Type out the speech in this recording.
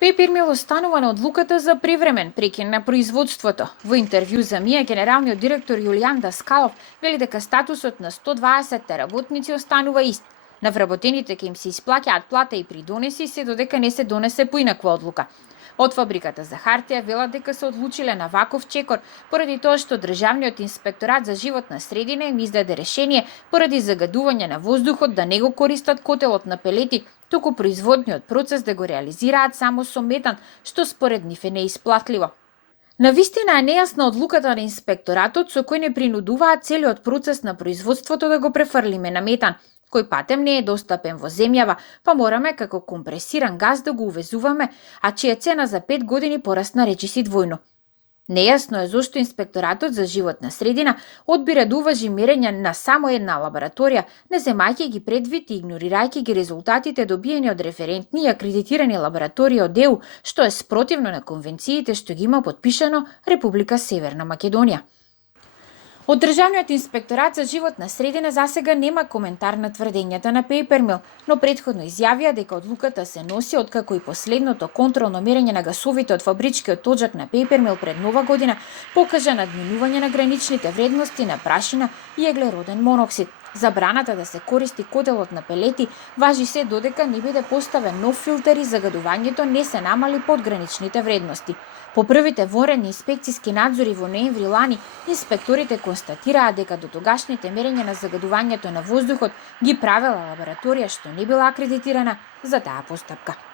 Пепирмил останува на одлуката за привремен прекин на производството. Во интервју за МИА, генералниот директор Јулијан Даскалов вели дека статусот на 120 работници останува ист. На вработените ќе им се исплаќаат плата и придонеси, се додека не се донесе поинаква одлука. Од фабриката за хартија велат дека се одлучиле на ваков чекор поради тоа што Државниот инспекторат за животна средина им издаде решение поради загадување на воздухот да не го користат котелот на пелети, туку производниот процес да го реализираат само со метан, што според нив е неисплатливо. Навистина е нејасна одлуката на инспекторатот со кој не принудуваат целиот процес на производството да го префрлиме на метан, кој патем не е достапен во земјава, па мораме како компресиран газ да го увезуваме, а чија цена за 5 години порасна речиси двојно. Нејасно е зошто инспекторатот за животна средина одбира да уважи мерења на само една лабораторија, не земајќи ги предвид и игнорирајќи ги резултатите добиени од референтни и акредитирани лаборатории од ЕУ, што е спротивно на конвенциите што ги има подпишано Република Северна Македонија. Од Државниот инспекторат за животна средина засега нема коментар на тврдењата на Пепирмил, но претходно изјавија дека одлуката се носи откако и последното контролно мерење на гасовите од фабричкиот тоџак на Пепирмил пред Нова година покажа надминување на граничните вредности на прашина и еглероден моноксид. Забраната да се користи котелот на пелети важи се додека не биде поставен нов филтер и загадувањето не се намали под граничните вредности. По првите вонредни инспекциски надзори во ноември лани, инспекторите констатираа дека до тогашните мерења на загадувањето на воздухот ги правела лабораторија што не била акредитирана за таа постапка.